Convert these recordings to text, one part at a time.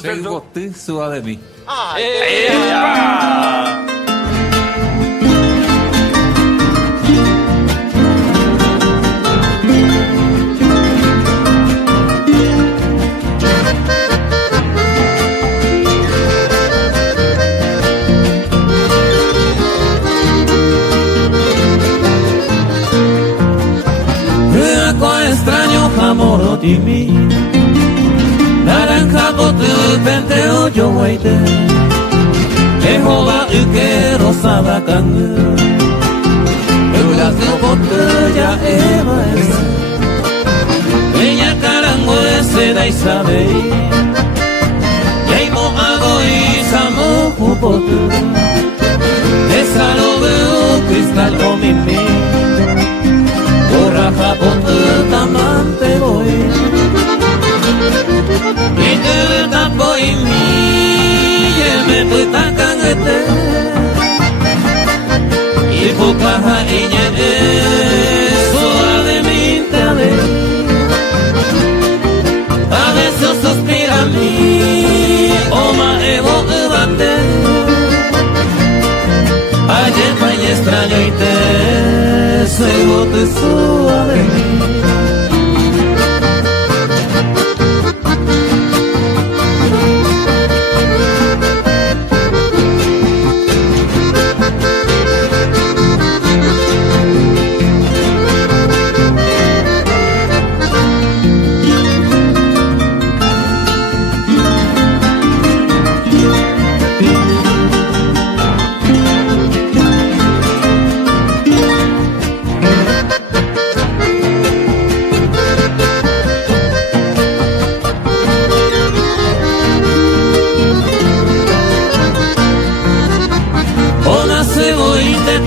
Selgo ty suave de mí. Extraño amor de mí, naranja bote penteo yo waite, Jehová que rosada canga, eulas no botella eva esa, ella carango ese da isabe, y mohago y samo pupote, esa lo veo cristal o mimi. Borraja bote tamante voy y te tapo y mi me puta cangete y pocaja y llene suavemente a veces suspira a mí o ma evo bate ayer fue extraño y te Selgo te suave de mí.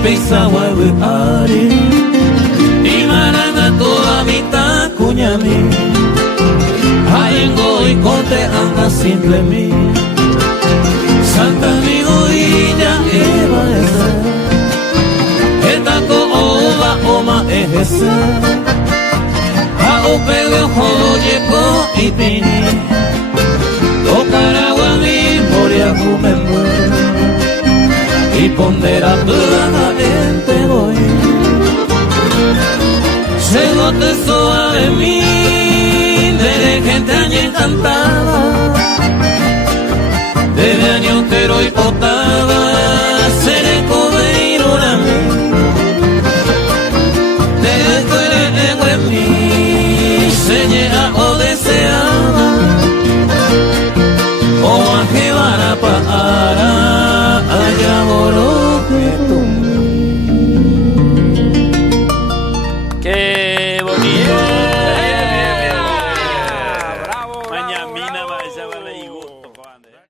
Pisa huevo ari y maranga toda mitad cuñami ayengo y corte anda simple mi Santa amigo y ya eva ese etaco ova oma ese a upele jodo llego y pini tocaragua mi moria kumembu y pondera toda gente voy Selgo te suave de mí de gente añe encantada